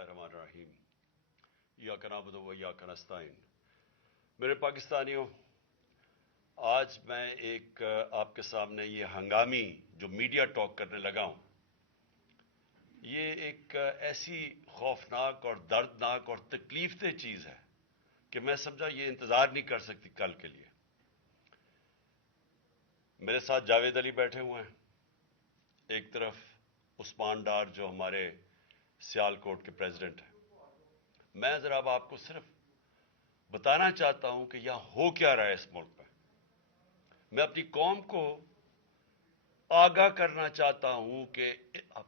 बिस्मिल्लाहिर्रहमानिर्रहीम इय्याका नअबुदु व इय्याका नस्तईन। मेरे पाकिस्तानियों, आज मैं एक आपके सामने ये हंगामी जो मीडिया टॉक करने लगा हूं, ये एक ऐसी खौफनाक और दर्दनाक और तकलीफदेह चीज़ है कि मैं समझा ये इंतज़ार नहीं कर सकती कल के लिए। मेरे साथ जावेद अली बैठे हुए हैं, एक तरफ उस्मान डार जो हमारे सियालकोट के प्रेसिडेंट हैं। मैं ज़रा अब आपको सिर्फ बताना चाहता हूं कि यहां हो क्या रहा है इस मुल्क में। मैं अपनी कौम को आगाह करना चाहता हूं कि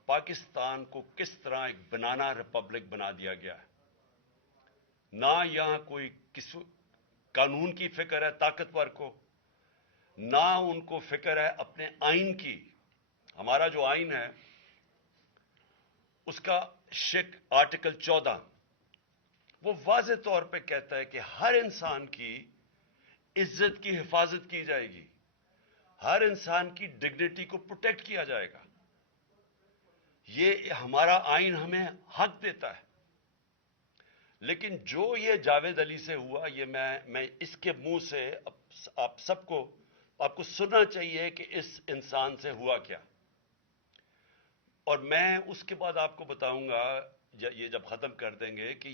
पाकिस्तान को किस तरह एक बनाना रिपब्लिक बना दिया गया है। ना यहां कोई किस कानून की फिक्र है ताकतवर को, ना उनको फिक्र है अपने आइन की। हमारा जो आइन है उसका आर्टिकल 14 वो वाज़ेह तौर पे कहता है कि हर इंसान की इज्जत की हिफाजत की जाएगी, हर इंसान की डिग्निटी को प्रोटेक्ट किया जाएगा। ये हमारा आइन हमें हक देता है। लेकिन जो ये जावेद अली से हुआ, ये मैं इसके मुंह से आप सबको आपको सुनना चाहिए कि इस इंसान से हुआ क्या। और मैं उसके बाद आपको बताऊंगा, ये जब खत्म कर देंगे, कि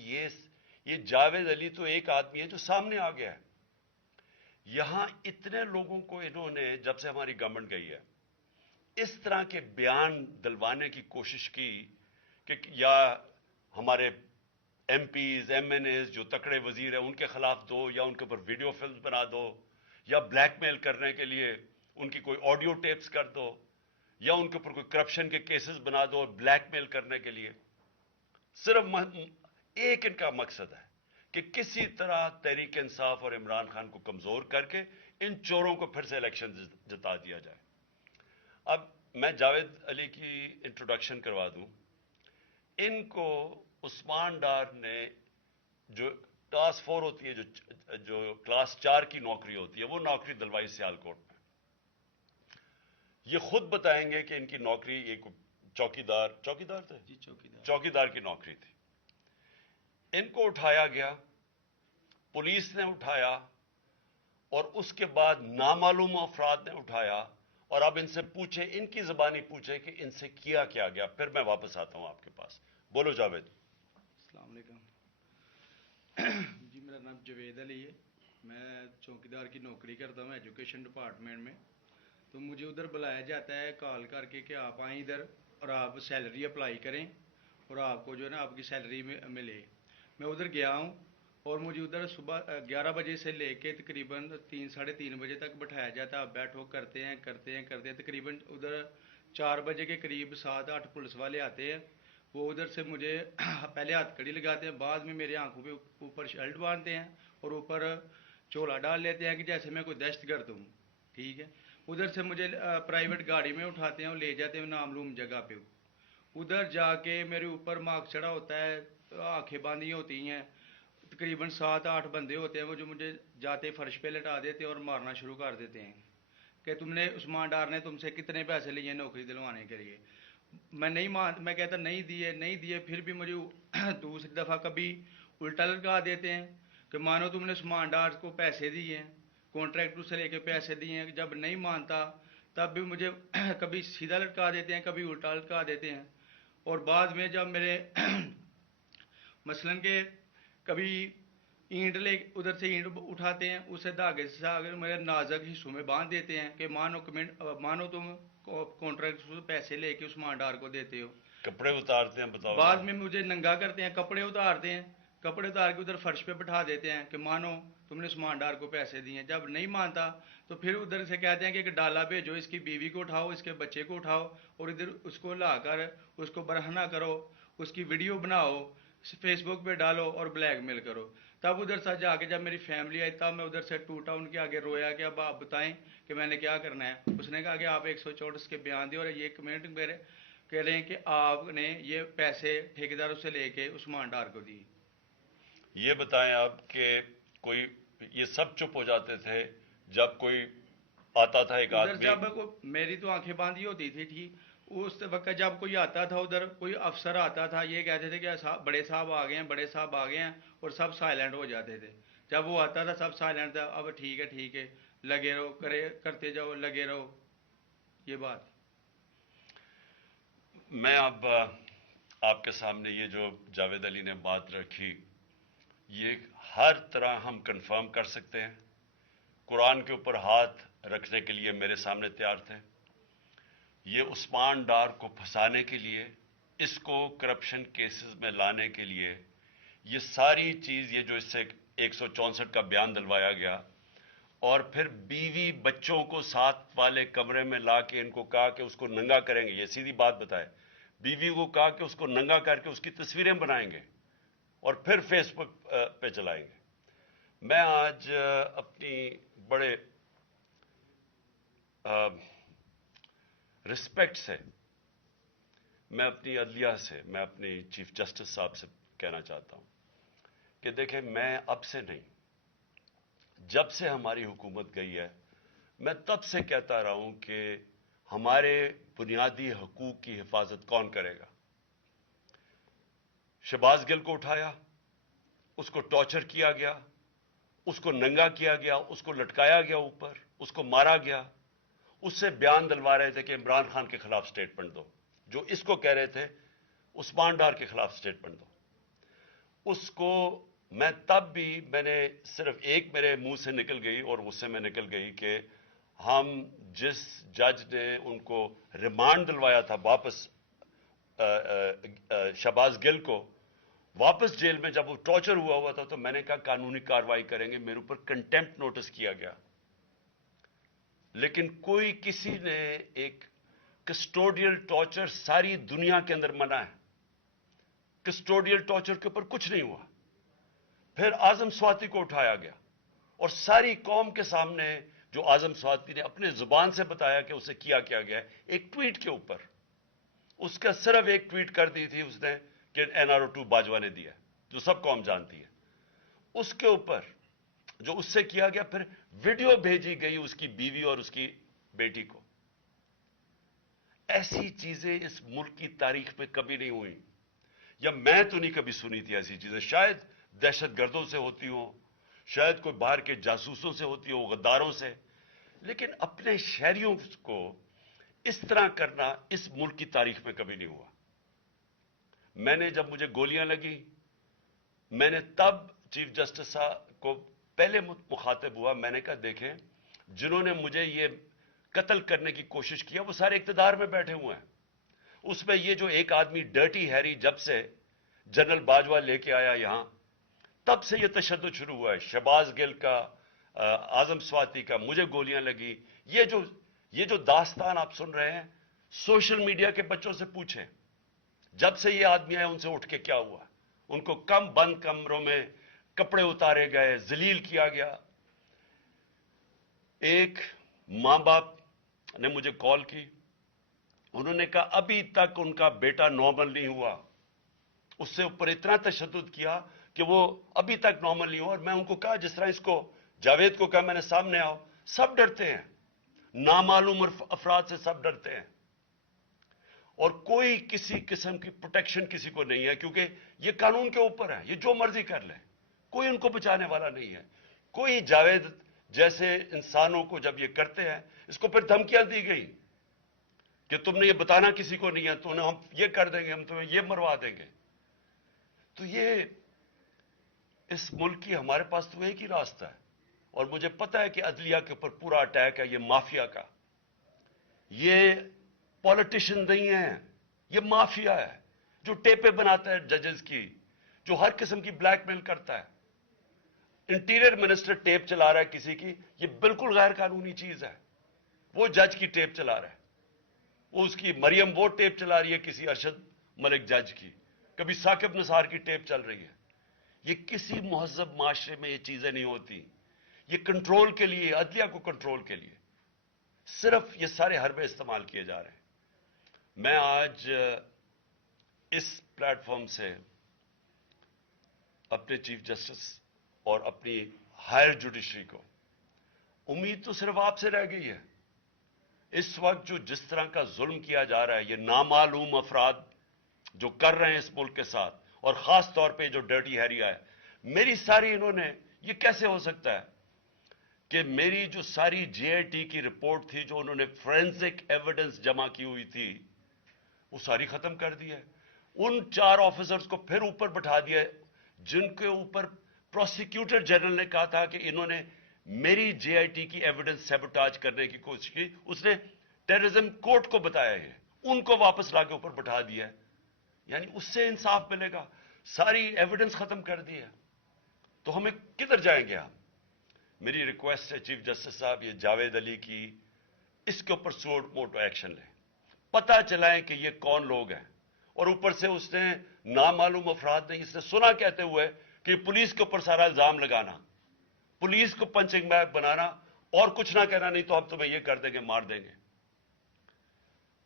ये जावेद अली तो एक आदमी है जो सामने आ गया है। यहां इतने लोगों को इन्होंने, जब से हमारी गवर्नमेंट गई है, इस तरह के बयान दिलवाने की कोशिश की कि या हमारे एमपीज एमएनएज जो तकड़े वजीर हैं उनके खिलाफ दो, या उनके ऊपर वीडियो फिल्म बना दो, या ब्लैकमेल करने के लिए उनकी कोई ऑडियो टेप्स कर दो, या उनके ऊपर कोई करप्शन के केसेस बना दो ब्लैकमेल करने के लिए। सिर्फ एक इनका मकसद है कि किसी तरह तहरीक इंसाफ और इमरान खान को कमजोर करके इन चोरों को फिर से इलेक्शन जिता दिया जाए। अब मैं जावेद अली की इंट्रोडक्शन करवा दूं। इनको उस्मान डार ने, जो क्लास 4 होती है, जो क्लास 4 की नौकरी होती है, वो नौकरी दिलवाई सियालकोट में। ये खुद बताएंगे कि इनकी नौकरी एक चौकीदार थे जी, चौकीदार की नौकरी थी। इनको उठाया गया, पुलिस ने उठाया, और उसके बाद नामालूम अफराद ने उठाया, और अब इनसे पूछे, इनकी ज़बानी पूछे कि इनसे किया क्या गया। फिर मैं वापस आता हूं आपके पास। बोलो जावेद। अस्सलाम वालेकुम जी, मेरा नाम जावेद अली है। मैं चौकीदार की नौकरी करता हूँ एजुकेशन डिपार्टमेंट में। तो मुझे उधर बुलाया जाता है कॉल करके कि आप आएँ इधर और आप सैलरी अप्लाई करें और आपको जो है ना आपकी सैलरी मिले। मैं उधर गया हूँ और मुझे उधर सुबह 11 बजे से लेके तकरीबन 3-3:30 बजे तक बैठाया जाता है। आप बैठो, करते हैं। तकरीबन उधर 4 बजे के करीब 7-8 पुलिस वाले आते हैं। वो उधर से मुझे पहले हथकड़ी लगाते हैं, बाद में मेरे आंखों पे ऊपर शर्ट बांधते हैं और ऊपर चोला डाल लेते हैं कि जैसे मैं कोई दहशतगर्द हूँ। ठीक है। उधर से मुझे प्राइवेट गाड़ी में उठाते हैं और ले जाते हैं नामालूम जगह पे। उधर जाके मेरे ऊपर मार्क्स चढ़ा होता है, आंखें बांधी होती हैं। तकरीबन 7-8 बंदे होते हैं वो जो मुझे जाते फर्श पे लटा देते हैं और मारना शुरू कर देते हैं कि तुमने, उस्मान डार ने तुमसे कितने पैसे लिए नौकरी दिलवाने के लिए। मैं कहता नहीं दिए। फिर भी मुझे दूसरी दफ़ा कभी उल्टा लटका देते हैं कि मानो तुमने उस्मान डार को पैसे दिए हैं, कॉन्ट्रैक्टर से लेके पैसे दिए हैं। जब नहीं मानता तब भी मुझे कभी सीधा लटका देते हैं, कभी उल्टा लटका देते हैं। और बाद में जब मेरे मसलन के कभी ईंट ले उधर से ईंट उठाते हैं, उसे धागे से आगे मेरे नाजुक हिस्सों में बांध देते हैं कि मानो तुम कॉन्ट्रैक्ट से पैसे लेके उस्मान डार को देते हो। कपड़े उतारते हैं, बताओ। बाद में मुझे नंगा करते हैं, कपड़े उतारते हैं, कपड़े उतार के उधर फर्श पे बिठा देते हैं कि मानो तुमने उस्मान डार को पैसे दिए। जब नहीं मानता तो फिर उधर से कहते हैं कि एक डाला भेजो, इसकी बीवी को उठाओ, इसके बच्चे को उठाओ और इधर उसको लाकर उसको बरहना करो, उसकी वीडियो बनाओ, फेसबुक पे डालो और ब्लैकमेल करो। तब उधर से जाके जब मेरी फैमिली आई तब मैं उधर से टूटा, उनके आगे रोया कि अब आप बताएं कि मैंने क्या करना है। उसने कहा कि आप 124 के बयान दिए और ये कमेंट मेरे कह रहे हैं कि आपने ये पैसे ठेकेदारों से लेके उस्मान डार को दिए। ये बताएं आप कि कोई, ये सब चुप हो जाते थे जब कोई आता था एक उधर आदमी? जब मेरी तो आंखें बांधी होती थी, ठीक, اس وقت جب کوئی آتا تھا ادھر، کوئی افسر آتا تھا، یہ کہتے تھے کہ بڑے صاحب آ گئے ہیں، بڑے صاحب آ گئے ہیں، اور سب سائلنٹ ہو جاتے تھے. جب وہ آتا تھا سب سائلنٹ تھا. اب ٹھیک ہے لگے رہو، کرتے جاؤ، لگے رہو. یہ بات. میں اب آپ کے سامنے یہ جو جاوید علی نے بات رکھی، یہ ہر طرح ہم کنفرم کر سکتے ہیں. قرآن کے اوپر ہاتھ رکھنے کے لیے میرے سامنے تیار تھے. یہ عثمان ڈار کو پھنسانے کے لیے، اس کو کرپشن کیسز میں لانے کے لیے، یہ ساری چیز، یہ جو اس سے 164 کا بیان دلوایا گیا، اور پھر بیوی بچوں کو ساتھ والے کمرے میں لا کے ان کو کہا کہ اس کو ننگا کریں گے. یہ سیدھی بات بتائے، بیوی کو کہا کہ اس کو ننگا کر کے اس کی تصویریں بنائیں گے اور پھر فیس بک پہ چلائیں گے. میں آج اپنی بڑے رسپیکٹ سے، میں اپنی عدلیہ سے، میں اپنی چیف جسٹس صاحب سے کہنا چاہتا ہوں کہ دیکھیں، میں اب سے نہیں، جب سے ہماری حکومت گئی ہے، میں تب سے کہتا رہا ہوں کہ ہمارے بنیادی حقوق کی حفاظت کون کرے گا. شہباز گل کو اٹھایا، اس کو ٹارچر کیا گیا، اس کو ننگا کیا گیا، اس کو لٹکایا گیا اوپر، اس کو مارا گیا. اس سے بیان دلوا رہے تھے کہ عمران خان کے خلاف سٹیٹمنٹ دو، جو اس کو کہہ رہے تھے عثمان ڈار کے خلاف سٹیٹمنٹ دو. اس کو میں تب بھی، میں نے صرف ایک میرے منہ سے نکل گئی اور اس سے میں نکل گئی کہ ہم جس جج نے ان کو ریمانڈ دلوایا تھا واپس، شہباز گل کو واپس جیل میں جب وہ ٹارچر ہوا تھا، تو میں نے کہا قانونی کارروائی کریں گے. میرے اوپر کنٹیمپٹ نوٹس کیا گیا، لیکن کوئی کسی نے ایک کسٹوڈیل ٹارچر ساری دنیا کے اندر منع ہے، کسٹوڈیل ٹارچر کے اوپر کچھ نہیں ہوا. پھر اعظم سواتی کو اٹھایا گیا اور ساری قوم کے سامنے جو اعظم سواتی نے اپنے زبان سے بتایا کہ اسے کیا گیا ہے، ایک ٹویٹ کے اوپر، اس کا صرف ایک ٹویٹ کر دی تھی اس نے کہ NRO2 باجوہ نے دیا، جو سب قوم جانتی ہے. اس کے اوپر جو اس سے کیا گیا، پھر ویڈیو بھیجی گئی اس کی بیوی اور اس کی بیٹی کو. ایسی چیزیں اس ملک کی تاریخ میں کبھی نہیں ہوئی، یا میں تو نہیں کبھی سنی تھی ایسی چیزیں. شاید دہشت گردوں سے ہوتی ہوں، شاید کوئی باہر کے جاسوسوں سے ہوتی ہو، غداروں سے، لیکن اپنے شہریوں کو اس طرح کرنا اس ملک کی تاریخ میں کبھی نہیں ہوا. میں نے جب مجھے گولیاں لگی، میں نے تب چیف جسٹس صاحب کو پہلے مخاطب ہوا. میں نے کہا دیکھیں، جنہوں نے مجھے یہ قتل کرنے کی کوشش کیا وہ سارے اقتدار میں بیٹھے ہوئے ہیں. اس میں یہ جو ایک آدمی ڈرٹی ہیری جب سے جنرل باجوہ لے کے آیا یہاں، تب سے یہ تشدد شروع ہوا ہے. شہباز گل کا، اعظم سواتی کا، مجھے گولیاں لگی. یہ جو داستان آپ سن رہے ہیں، سوشل میڈیا کے بچوں سے پوچھیں، جب سے یہ آدمی آئے ان سے اٹھ کے کیا ہوا. ان کو بند کمروں میں کپڑے اتارے گئے، ذلیل کیا گیا. ایک ماں باپ نے مجھے کال کی، انہوں نے کہا ابھی تک ان کا بیٹا نارمل نہیں ہوا. اس سے اوپر اتنا تشدد کیا کہ وہ ابھی تک نارمل نہیں ہوا. اور میں ان کو کہا، جس طرح اس کو جاوید کو کہا میں نے سامنے آؤ، سب ڈرتے ہیں، نامعلوم افراد سے سب ڈرتے ہیں، اور کوئی کسی قسم کی پروٹیکشن کسی کو نہیں ہے، کیونکہ یہ قانون کے اوپر ہے، یہ جو مرضی کر لیں، کوئی ان کو بچانے والا نہیں ہے. کوئی جاوید جیسے انسانوں کو جب یہ کرتے ہیں، اس کو پھر دھمکیاں دی گئی کہ تم نے یہ بتانا کسی کو نہیں ہے، تو ہم یہ کر دیں گے، ہم تمہیں یہ مروا دیں گے. تو یہ اس ملک کی، ہمارے پاس تو ایک ہی راستہ ہے، اور مجھے پتا ہے کہ عدلیہ کے اوپر پورا اٹیک ہے یہ مافیا کا. یہ پولیٹیشین نہیں ہے، یہ مافیا ہے جو ٹیپیں بناتا ہے ججز کی، جو ہر قسم کی بلیک میل کرتا ہے. انٹیریئر منسٹر ٹیپ چلا رہا ہے کسی کی، یہ بالکل غیر قانونی چیز ہے. وہ جج کی ٹیپ چلا رہا ہے، وہ اس کی مریم وہ ٹیپ چلا رہی ہے کسی ارشد ملک جج کی، کبھی ثاقب نثار کی ٹیپ چل رہی ہے. یہ کسی مہذب معاشرے میں یہ چیزیں نہیں ہوتی. یہ کنٹرول کے لیے، عدلیہ کو کنٹرول کے لیے صرف یہ سارے حربے استعمال کیے جا رہے ہیں. میں آج اس پلیٹ فارم سے اپنے چیف جسٹس اور اپنی ہائر جوڈیشری کو، امید تو صرف آپ سے رہ گئی ہے इस वक्त जो जिस तरह का जुल्म किया जा रहा है, ये नामालूम अफराद जो कर रहे हैं इस मुल्क के साथ, और खास तौर पे जो डर्टी हैरिया है, मेरी सारी इन्होंने, ये कैसे हो सकता है कि मेरी जो सारी जेआईटी की रिपोर्ट थी, जो उन्होंने फोरेंसिक एविडेंस जमा की हुई थी, वो सारी खत्म कर दी है। उन 4 ऑफिसर्स को फिर ऊपर बैठा दिया जिनके ऊपर प्रोसिक्यूटर जनरल ने कहा था कि इन्होंने मेरी जेआईटी की एविडेंस सैबोटाज करने की कोशिश की। उसने टेररिज्म कोर्ट को बताया है, उनको वापस लाके ऊपर बैठा दिया है। यानी उससे इंसाफ मिलेगा? सारी एविडेंस खत्म कर दी है, तो हमें किधर जाएंगे हम? मेरी रिक्वेस्ट है चीफ जस्टिस साहब, ये जावेद अली की, इसके ऊपर सोड मोटो एक्शन लें, पता चलाएं कि ये कौन लोग हैं। और ऊपर से उसने नामालूम अफराद ने इसने सुना कहते हुए कि पुलिस के ऊपर सारा इल्जाम लगाना, पुलिस को पंचिंग बैग बनाना, और कुछ ना कहना, नहीं तो हम तुम्हें ये कर देंगे, मार देंगे।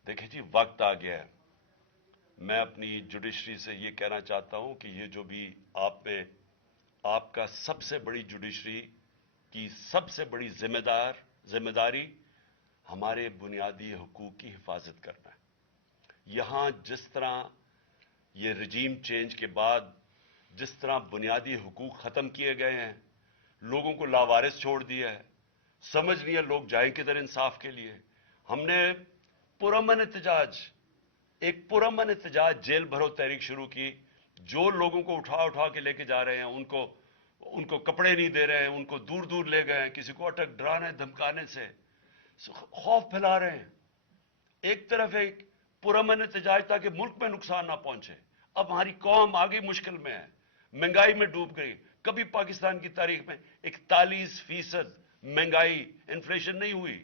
देखिए जी, वक्त आ गया है। मैं अपनी जुडिशरी से ये कहना चाहता हूं कि ये जो भी आप में, आपका सबसे बड़ी जुडिशरी की सबसे बड़ी जिम्मेदारी हमारे बुनियादी हकूक की हिफाजत करना है। यहां जिस तरह ये रजीम चेंज के बाद जिस तरह बुनियादी हकूक खत्म किए गए हैं, लोगों को लावारिस छोड़ दिया है, समझ नहीं है लोग जाएं किधर इंसाफ के लिए। हमने पुरअमन एहतजाज जेल भरो तहरीक शुरू की। जो लोगों को उठा उठा के लेके जा रहे हैं, उनको कपड़े नहीं दे रहे हैं, उनको दूर दूर ले गए हैं, किसी को अटक डराने धमकाने से खौफ फैला रहे हैं। एक तरफ एक पुरअमन एहतजाज ताकि मुल्क में नुकसान ना पहुंचे। अब हमारी कौम आगे मुश्किल में है, महंगाई में डूब गई। कभी पाकिस्तान की तारीख में 41% महंगाई, इन्फ्लेशन नहीं हुई।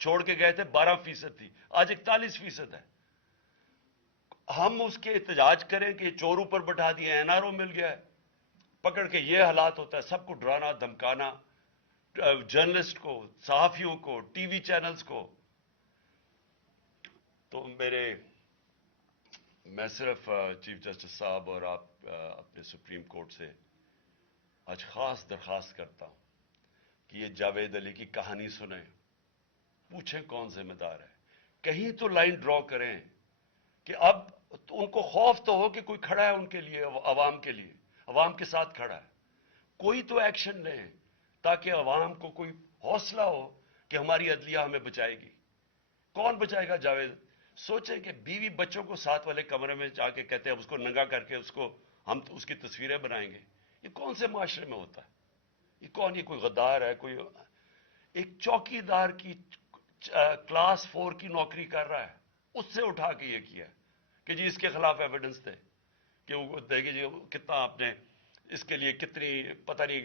छोड़ के गए थे 12% थी, आज 41% है। हम उसके एहतजाज करें कि चोर ऊपर बैठा दिए, एनआरओ मिल गया है, पकड़ के ये हालात होता है। सबको डराना धमकाना, जर्नलिस्ट को, सहाफियों को, टीवी चैनल्स को। तो मैं सिर्फ चीफ जस्टिस साहब और आप अपने सुप्रीम कोर्ट से आज खास दरखास्त करता हूं कि ये जावेद अली की कहानी सुने, पूछें कौन जिम्मेदार है, कहीं तो लाइन ड्रॉ करें कि अब तो उनको खौफ तो हो कि कोई खड़ा है उनके लिए, अवाम के लिए, अवाम के साथ खड़ा है। कोई तो एक्शन लें ताकि अवाम को कोई हौसला हो कि हमारी अदलिया हमें बचाएगी। कौन बचाएगा जावेद? सोचें कि बीवी बच्चों को साथ वाले कमरे में जाके कहते हैं उसको नंगा करके हम तो उसकी तस्वीरें बनाएंगे। ये कौन से माशरे में होता है? ये कौन, ये कोई गद्दार है? कोई एक चौकीदार की क्लास 4 की नौकरी कर रहा है, उससे उठा के ये किया कि जी इसके खिलाफ एविडेंस दे, कि वो देगी जी कितना आपने इसके लिए कितनी, पता नहीं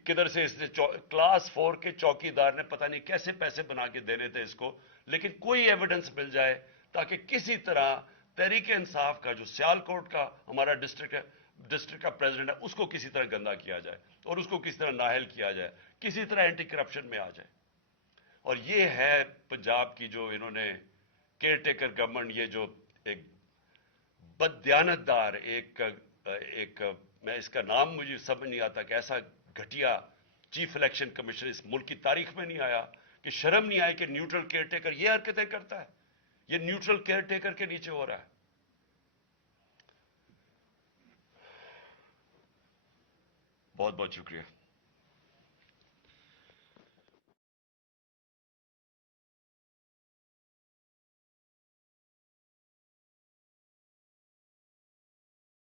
किधर से इसने क्लास 4 के चौकीदार ने पता नहीं कैसे पैसे बना के देने थे इसको, लेकिन कोई एविडेंस मिल जाए ताकि किसी तरह तहरीक इंसाफ का जो सियालकोट का हमारा डिस्ट्रिक्ट का प्रेसिडेंट है, उसको किसी तरह गंदा किया जाए और उसको किसी तरह नाअहल किया जाए, किसी तरह एंटी करप्शन में आ जाए। और ये है पंजाब की जो इन्होंने केयर टेकर गवर्नमेंट, ये जो एक बददियानतदार मैं इसका नाम मुझे समझ नहीं आता कि ऐसा घटिया चीफ इलेक्शन कमिश्नर इस मुल्क की तारीख में नहीं आया, कि शर्म नहीं आई कि न्यूट्रल केयर टेकर ये हरकतें करता है। ये न्यूट्रल केयर टेकर के नीचे हो रहा है। बहुत बहुत शुक्रिया।